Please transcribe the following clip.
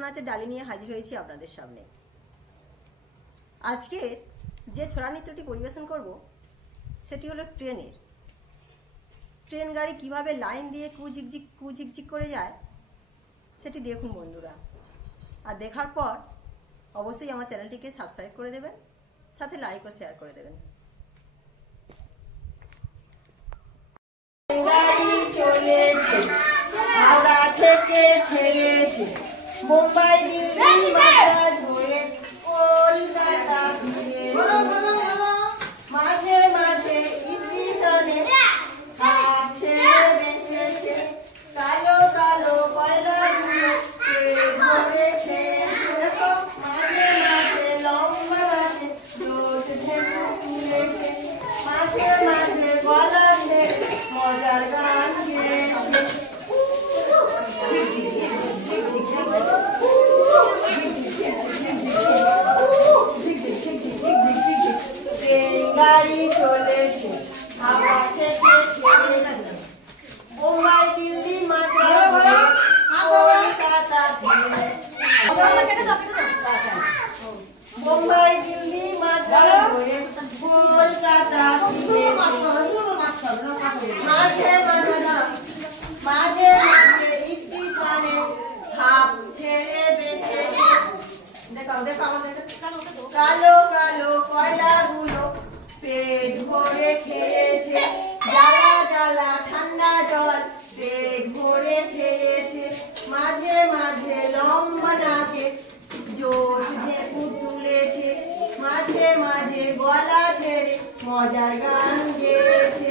নাচের ডালি নিয়ে হাজির হয়েছি আপনাদের সামনে। আজকে যে ছড়া নৃত্যটি পরিবেশন করব সেটি হলো ট্রেনের। ট্রেন গাড়ি কিভাবে লাইন দিয়ে কুঝিকঝিক করে যায় সেটি দেখুন বন্ধুরা, আর দেখার পর অবশ্যই আমার চ্যানেলটিকে সাবস্ক্রাইব করে দেবেন, সাথে লাইক ও শেয়ার করে দেবেন। গাড়ি চলেছে, হাওড়া থেকে ছেড়েছে, মুম্বাই দিল্লি মাদ্রাজ হয়ে কলকাতা ফিরে, মাঝে মাঝে স্টেশনে হাত ছেড়ে বেঁচেছে, কালো কালো কয়লাগুলো ধরে খেয়েছে, মাঝে মাঝে লম্বা আছে জোট ঢেকু তুলেছে, মাঝে মাঝে গলা ঢেকে মজার গান গেয়েছে। গাড়ি চলেছে, হাওড়া থেকে ছেড়েছে, মুম্বাই দিল্লি মাদ্রাজ কলকাতা ফিরে, মুম্বাই দিল্লি মাদ্রাজ হয়ে কলকাতা ফিরে, মাঝে মাঝে স্টেশনে হাফ ছেড়ে বেঁচেছে, কালো কালো কয়লাগুলো পেট ভরে খেয়েছে, জ্বালা জ্বালা ঠান্ডা জল পেট ভরে খেয়েছে, মাঝে মাঝে লম্বা নাকে জোর ঢেকু তুলেছে, মাঝে মাঝে গলা ছেড়ে মজার গান গেয়েছে।